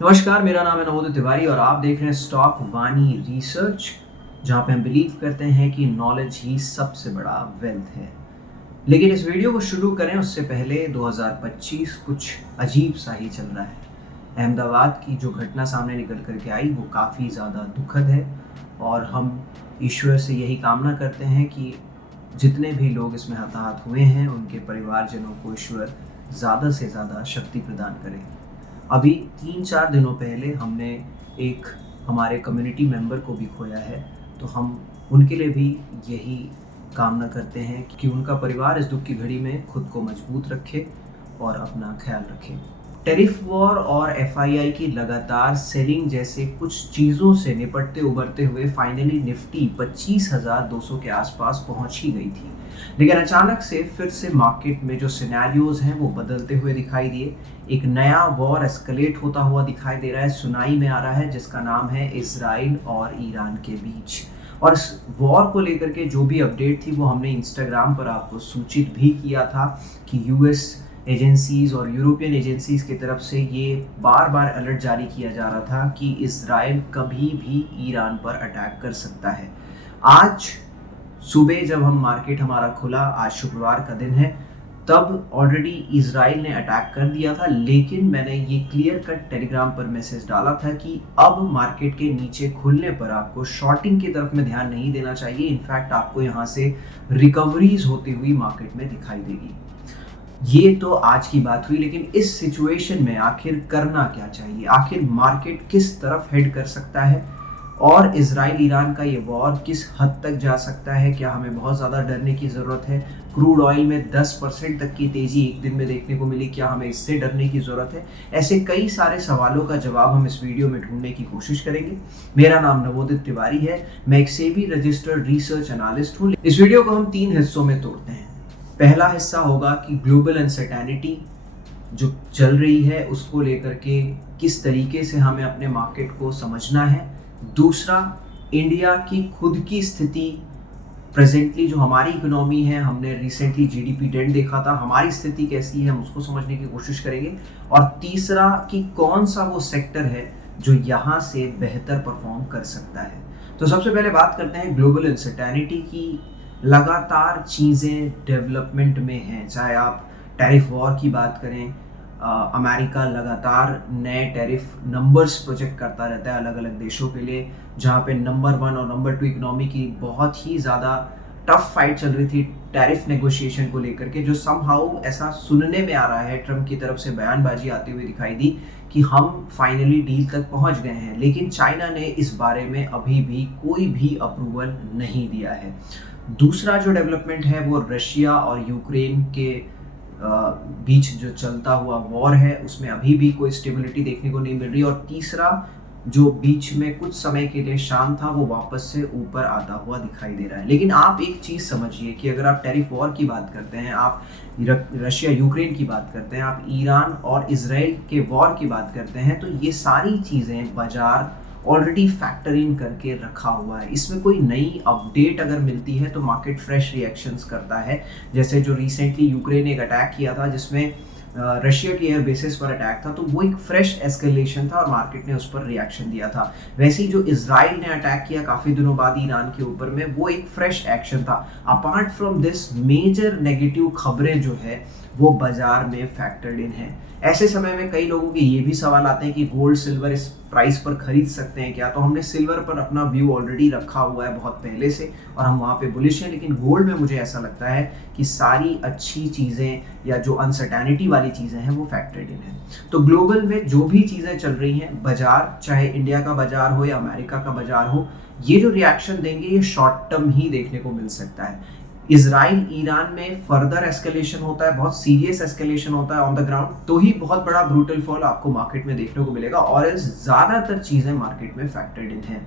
नमस्कार, मेरा नाम है नवोदित तिवारी और आप देख रहे हैं स्टॉक वाणी रिसर्च, जहाँ पे हम बिलीव करते हैं कि नॉलेज ही सबसे बड़ा वेल्थ है। लेकिन इस वीडियो को शुरू करें उससे पहले 2025 कुछ अजीब सा ही चल रहा है। अहमदाबाद की जो घटना सामने निकल कर के आई वो काफ़ी ज़्यादा दुखद है और हम ईश्वर से यही कामना करते हैं कि जितने भी लोग इसमें हताहत हुए हैं उनके परिवारजनों को ईश्वर ज़्यादा से ज़्यादा शक्ति प्रदान करें। अभी 3-4 दिनों पहले हमने एक हमारे कम्युनिटी मेंबर को भी खोया है, तो हम उनके लिए भी यही कामना करते हैं कि उनका परिवार इस दुख की घड़ी में खुद को मजबूत रखे और अपना ख्याल रखे। टैरिफ वॉर और एफआईआई की लगातार सेलिंग जैसे कुछ चीज़ों से निपटते उबरते हुए फाइनली निफ्टी 25,200 के आसपास पहुंच ही गई थी। लेकिन अचानक से फिर से मार्केट में जो सिनेरियोज हैं वो बदलते हुए दिखाई दिए। एक नया वॉर एस्केलेट होता हुआ दिखाई दे रहा है, सुनाई में आ रहा है, जिसका नाम है इजराइल और ईरान के बीच। और इस वॉर को लेकर के जो भी अपडेट थी वो हमने इंस्टाग्राम पर आपको सूचित भी किया था कि यूएस एजेंसीज और यूरोपियन एजेंसीज की तरफ से ये बार बार अलर्ट जारी किया जा रहा था कि इजराइल कभी भी ईरान पर अटैक कर सकता है। आज सुबह जब हम मार्केट हमारा खुला, आज शुक्रवार का दिन है, तब ऑलरेडी इजराइल ने अटैक कर दिया था। लेकिन मैंने ये क्लियर कट टेलीग्राम पर मैसेज डाला था कि अब मार्केट के नीचे खुलने पर आपको शॉर्टिंग की तरफ में ध्यान नहीं देना चाहिए। इनफैक्ट आपको यहाँ से रिकवरीज होती हुई मार्केट में दिखाई देगी। ये तो आज की बात हुई, लेकिन इस सिचुएशन में आखिर करना क्या चाहिए, आखिर मार्केट किस तरफ हेड कर सकता है और इजराइल ईरान का ये वॉर किस हद तक जा सकता है। क्या हमें बहुत ज़्यादा डरने की ज़रूरत है? क्रूड ऑयल में 10% तक की तेज़ी एक दिन में देखने को मिली, क्या हमें इससे डरने की ज़रूरत है? ऐसे कई सारे सवालों का जवाब हम इस वीडियो में ढूंढने की कोशिश करेंगे। मेरा नाम नवोदित तिवारी है, मैं एक सेबी रजिस्टर्ड रिसर्च एनालिस्ट हूँ। इस वीडियो को हम 3 हिस्सों में तोड़ते हैं। पहला हिस्सा होगा कि ग्लोबल अनसर्टेनिटी जो चल रही है उसको लेकर के किस तरीके से हमें अपने मार्केट को समझना है। दूसरा, इंडिया की खुद की स्थिति, प्रेजेंटली जो हमारी इकोनॉमी है, हमने रिसेंटली जीडीपी डेट देखा था, हमारी स्थिति कैसी है हम उसको समझने की कोशिश करेंगे। और तीसरा कि कौन सा वो सेक्टर है जो यहाँ से बेहतर परफॉर्म कर सकता है। तो सबसे पहले बात करते हैं ग्लोबल अनसर्टेनिटी की। लगातार चीज़ें डेवलपमेंट में हैं, चाहे आप टैरिफ वॉर की बात करें, अमेरिका लगातार नए टैरिफ नंबर्स प्रोजेक्ट करता रहता है अलग अलग देशों के लिए, जहाँ पे नंबर 1 और नंबर 2 इकोनॉमी की बहुत ही ज़्यादा टफ फाइट चल रही थी टैरिफ नेगोशिएशन को लेकर के, जो समहाउ ऐसा सुनने में आ रहा है, ट्रम्प की तरफ से बयानबाजी आती हुई दिखाई दी कि हम फाइनली डील तक पहुंच गए हैं। लेकिन चाइना ने इस बारे में अभी भी कोई भी अप्रूवल नहीं दिया है। दूसरा जो डेवलपमेंट है वो रशिया और यूक्रेन के बीच जो चलता हुआ वॉर है उसमें अभी भी कोई स्टेबिलिटी देखने को नहीं मिल रही। और तीसरा जो बीच में कुछ समय के लिए शांत था वो वापस से ऊपर आता हुआ दिखाई दे रहा है। लेकिन आप एक चीज़ समझिए कि अगर आप टैरिफ वॉर की बात करते हैं, आप रशिया यूक्रेन की बात करते हैं, आप ईरान और इजराइल के वॉर की बात करते हैं, तो ये सारी चीज़ें बाजार ऑलरेडी फैक्टर इन करके रखा हुआ है। इसमें कोई नई अपडेट अगर मिलती है तो मार्केट फ्रेश रिएक्शंस करता है। जैसे जो रिसेंटली यूक्रेन ने एक अटैक किया था जिसमें रशिया के एयर बेसिस पर अटैक था, तो वो एक फ्रेश एस्केलेशन था और मार्केट ने उस पर रिएक्शन दिया था। वैसे ही जो इजराइल ने अटैक किया काफ़ी दिनों बाद ईरान के ऊपर में, वो एक फ्रेश एक्शन था। Apart from this major negative खबरें जो है वो बाजार में फैक्टर्ड इन है। ऐसे समय में कई लोगों के ये भी सवाल आते हैं कि गोल्ड सिल्वर इस प्राइस पर खरीद सकते हैं क्या? तो हमने सिल्वर पर अपना व्यू ऑलरेडी रखा हुआ है बहुत पहले से और हम वहाँ पे बुलिश हैं। लेकिन गोल्ड में मुझे ऐसा लगता है कि सारी अच्छी चीज़ें या जो अनसर्टेनिटी वाली चीज़ें हैं वो फैक्टर्ड इन है। तो ग्लोबल में जो भी चीज़ें चल रही हैं, बाजार चाहे इंडिया का बाजार हो या अमेरिका का बाजार हो, ये जो रिएक्शन देंगे ये शॉर्ट टर्म ही देखने को मिल सकता है। इजराइल ईरान में फर्दर एस्केलेशन होता है, बहुत सीरियस एस्केलेशन होता है ऑन द ग्राउंड, तो ही बहुत बड़ा ब्रूटल फॉल आपको मार्केट में देखने को मिलेगा और ज़्यादातर चीज़ें मार्केट में फैक्टर्ड इन हैं।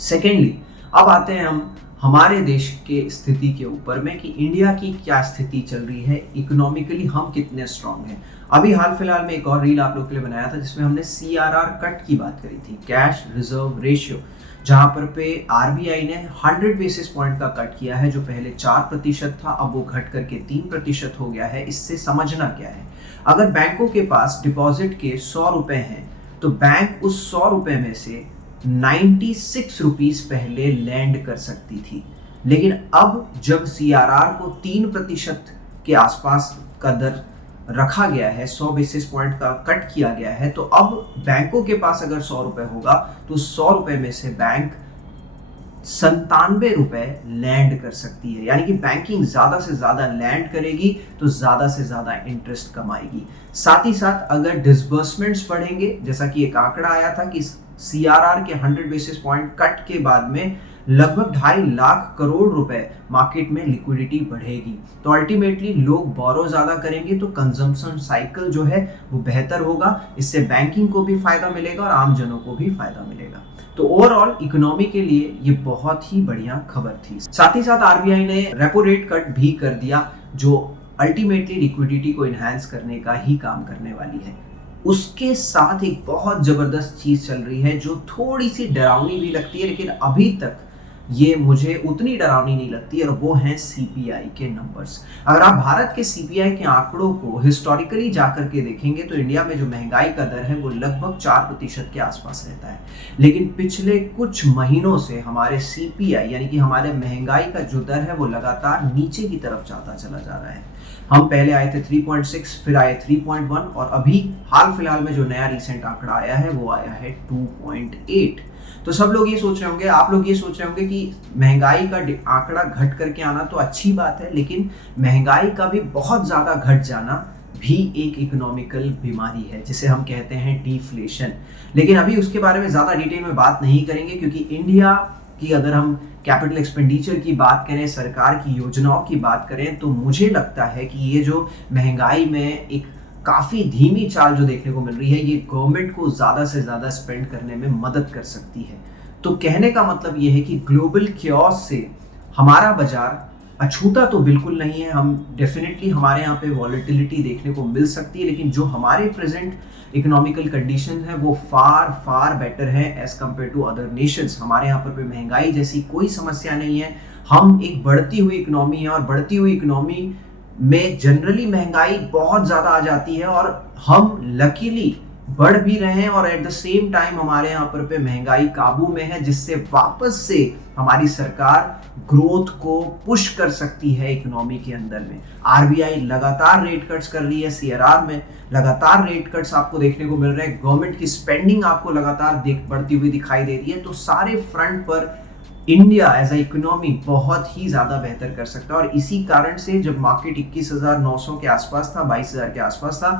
सेकेंडली, अब आते हैं हम हमारे देश के स्थिति के ऊपर में कि इंडिया की क्या स्थिति चल रही है, इकोनॉमिकली हम कितने स्ट्रांग हैं। अभी हाल फिलहाल में एक और रील आप लोग के लिए बनाया था जिसमें हमने CRR कट की बात करी थी, कैश रिजर्व रेशियो, जहां पर पे आरबीआई ने 100 बेसिस पॉइंट का कट किया है। जो पहले 4% था अब वो घट करके 3% हो गया है। इससे समझना क्या है, अगर बैंकों के पास डिपॉजिट के 100 रुपए हैं तो बैंक उस 100 रुपए में से 96 रुपीस पहले लैंड कर सकती थी। लेकिन अब जब CRR को 3% के आसपास का दर रखा गया है, 100 बेसिस पॉइंट का कट किया गया है, तो अब बैंकों के पास अगर 100 रुपए होगा तो 100 रुपए में से बैंक 97 रुपए लैंड कर सकती है। यानी कि बैंकिंग ज्यादा से ज्यादा लैंड करेगी तो ज्यादा से ज्यादा इंटरेस्ट कमाएगी। साथ ही साथ अगर डिसबर्समेंट्स बढ़ेंगे, जैसा कि एक आंकड़ा आया था कि CRR के 100 बेसिस पॉइंट कट के बाद में लगभग 2.5 लाख करोड़ रुपए मार्केट में लिक्विडिटी बढ़ेगी, तो अल्टीमेटली लोग बोरो ज्यादा करेंगे, तो कंजम्पशन साइकिल जो है वो बेहतर होगा। इससे बैंकिंग को भी फायदा मिलेगा और आम जनों को भी फायदा मिलेगा। तो ओवरऑल इकोनॉमी के लिए ये बहुत ही बढ़िया खबर थी। साथ ही साथ RBI ने रेपो रेट कट भी कर दिया, जो अल्टीमेटली लिक्विडिटी को इनहैंस करने का ही काम करने वाली है। उसके साथ एक बहुत जबरदस्त चीज चल रही है जो थोड़ी सी डरावनी भी लगती है, लेकिन अभी तक ये मुझे उतनी डरावनी नहीं लगती, और वो है CPI के नंबर्स। अगर आप भारत के CPI के आंकड़ों को हिस्टोरिकली जाकर के देखेंगे तो इंडिया में जो महंगाई का दर है वो लगभग 4% के आसपास रहता है, लेकिन पिछले कुछ महीनों से हमारे CPI यानी कि हमारे महंगाई का जो दर है वो लगातार नीचे की तरफ जाता चला जा रहा है। हम पहले आए थे 3.6, फिर आए 3.1, और अभी हाल फिलहाल में जो नया रिसेंट आंकड़ा आया है वो आया है 2.8। तो सब लोग ये सोच रहे होंगे, आप लोग ये सोच रहे होंगे कि महंगाई का आंकड़ा घट करके आना तो अच्छी बात है, लेकिन महंगाई का भी बहुत ज्यादा घट जाना भी एक इकोनॉमिकल बीमारी है जिसे हम कहते हैं डिफ्लेशन। लेकिन अभी उसके बारे में ज्यादा डिटेल में बात नहीं करेंगे, क्योंकि इंडिया की अगर हम कैपिटल एक्सपेंडिचर की बात करें, सरकार की योजनाओं की बात करें, तो मुझे लगता है कि ये जो महंगाई में एक काफी धीमी चाल जो देखने को मिल रही है, ये गवर्नमेंट को ज्यादा से ज्यादा स्पेंड करने में मदद कर सकती है। तो कहने का मतलब ये है कि ग्लोबल क्योस से हमारा बाजार अछूता तो बिल्कुल नहीं है। हम डेफिनेटली हमारे यहाँ पे वॉलेटिलिटी देखने को मिल सकती है, लेकिन जो हमारे प्रेजेंट इकोनॉमिकल कंडीशन है वो फार फार बेटर है as compare to other nations. हमारे यहाँ पर महंगाई जैसी कोई समस्या नहीं है। हम एक बढ़ती हुई इकोनॉमी है, और बढ़ती हुई इकोनॉमी में जनरली महंगाई बहुत ज्यादा आ जाती है, और हम लकीली बढ़ भी रहे हैं, और एट द सेम टाइम हमारे यहाँ पर महंगाई काबू में है, जिससे वापस से हमारी सरकार ग्रोथ को पुश कर सकती है इकोनॉमी के अंदर में। RBI लगातार रेट कट्स कर रही है, CRR में लगातार रेट कट्स आपको देखने को मिल रहे हैं, गवर्नमेंट की स्पेंडिंग आपको लगातार बढ़ती हुई दिखाई दे रही है। तो सारे फ्रंट पर इंडिया एज अ इकोनॉमी बहुत ही ज्यादा बेहतर कर सकता है, और इसी कारण से जब मार्केट 21,900 के आसपास था, 22,000 के आसपास था,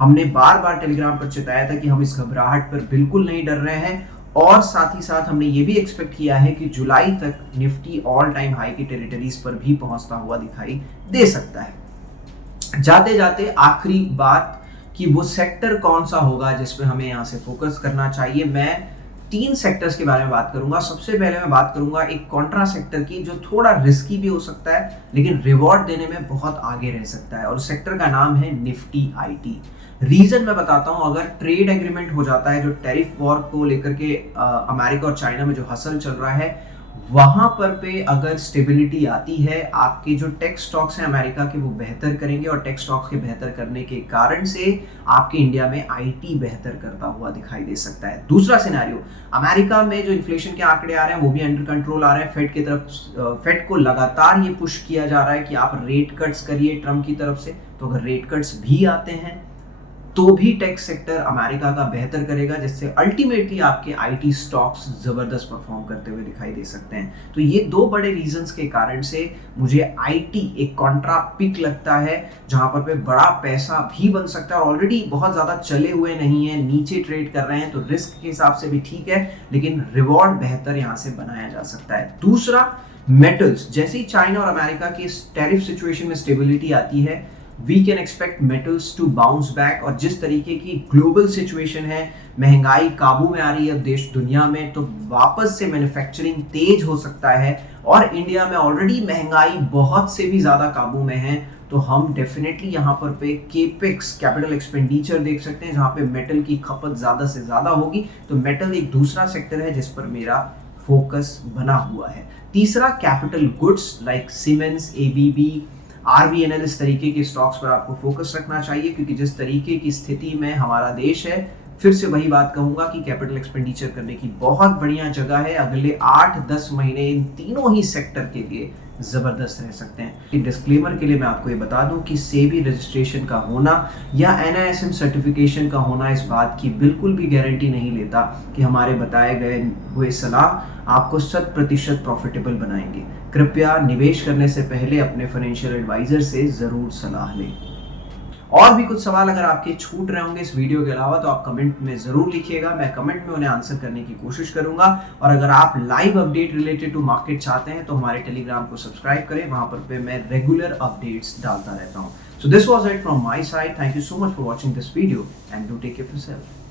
हमने बार बार टेलीग्राम पर चिताया था कि हम इस घबराहट पर बिल्कुल नहीं डर रहे हैं, और साथ ही साथ हमने ये भी एक्सपेक्ट किया है कि जुलाई तक निफ्टी ऑल टाइम हाई की टेरिटरीज पर भी पहुंचता हुआ दिखाई दे सकता है। जाते जाते आखिरी बात कि वो सेक्टर कौन सा होगा जिसपे हमें यहाँ से फोकस करना चाहिए। मैं 3 सेक्टर्स के बारे में बात करूंगा। सबसे पहले मैं बात करूंगा एक कॉन्ट्रा सेक्टर की, जो थोड़ा रिस्की भी हो सकता है लेकिन रिवॉर्ड देने में बहुत आगे रह सकता है, और उस सेक्टर का नाम है निफ्टी IT। रीजन मैं बताता हूं, अगर ट्रेड एग्रीमेंट हो जाता है, जो टैरिफ वॉर को लेकर के अमेरिका और चाइना में जो हसल चल रहा है, वहां पर पे अगर स्टेबिलिटी आती है, आपके जो टेक स्टॉक्स हैं अमेरिका के वो बेहतर करेंगे, और टेक स्टॉक्स के बेहतर करने के कारण से आपके इंडिया में IT बेहतर करता हुआ दिखाई दे सकता है। दूसरा सिनेरियो, अमेरिका में जो इन्फ्लेशन के आंकड़े आ रहे हैं वो भी अंडर कंट्रोल आ रहे हैं। फेड की तरफ, फेड को लगातार ये पुश किया जा रहा है कि आप रेट कट्स करिए ट्रम्प की तरफ से। तो अगर रेट कट्स भी आते हैं तो भी टेक सेक्टर अमेरिका का बेहतर करेगा, जिससे अल्टीमेटली आपके IT स्टॉक्स जबरदस्त परफॉर्म करते हुए दिखाई दे सकते हैं। तो ये 2 बड़े रीजंस के कारण से मुझे IT एक कॉन्ट्रा पिक लगता है, जहां पर बड़ा पैसा भी बन सकता है, और ऑलरेडी बहुत ज्यादा चले हुए नहीं है, नीचे ट्रेड कर रहे हैं, तो रिस्क के हिसाब से भी ठीक है, लेकिन रिवॉर्ड बेहतर यहां से बनाया जा सकता है। दूसरा, मेटल्स। जैसे ही चाइना और अमेरिका की इस टैरिफ सिचुएशन में स्टेबिलिटी आती है, we can expect metals to bounce back, और जिस तरीके की ग्लोबल सिचुएशन है, महंगाई काबू में आ रही है देश दुनिया में, तो वापस से मैन्युफैक्चरिंग तेज हो सकता है, और इंडिया में ऑलरेडी महंगाई बहुत से भी ज्यादा काबू में है, तो हम डेफिनेटली यहाँ पर पे केपेक्स कैपिटल एक्सपेंडिचर देख सकते हैं, जहाँ पे मेटल की खपत ज्यादा से ज्यादा होगी। तो मेटल एक दूसरा सेक्टर है जिस पर मेरा फोकस बना हुआ है। तीसरा, capital goods like siemens, ABB, RVNL, इस तरीके के स्टॉक्स पर आपको फोकस रखना चाहिए, क्योंकि जिस तरीके की स्थिति में हमारा देश है, फिर से वही बात कहूंगा कि कैपिटल एक्सपेंडिचर करने की बहुत बढ़िया जगह है। अगले 8-10 महीने इन तीनों ही सेक्टर के लिए ज़बरदस्त रह सकते हैं। डिस्क्लेमर के लिए मैं आपको ये बता दूं कि सेबी रजिस्ट्रेशन का होना या NISM सर्टिफिकेशन का होना इस बात की बिल्कुल भी गारंटी नहीं लेता कि हमारे बताए गए हुए सलाह आपको 100% प्रॉफिटेबल बनाएंगे। कृपया निवेश करने से पहले अपने फाइनेंशियल एडवाइजर से ज़रूर सलाह लें। और भी कुछ सवाल अगर आपके छूट रहे होंगे इस वीडियो के अलावा तो आप कमेंट में ज़रूर लिखिएगा, मैं कमेंट में उन्हें आंसर करने की कोशिश करूंगा। और अगर आप live update related to market चाहते हैं तो हमारे टेलीग्राम को सब्सक्राइब करें, वहां पर मैं रेगुलर अपडेट्स डालता रहता हूं। So this was it from my side. Thank you so much for watching this video and do take care of yourself.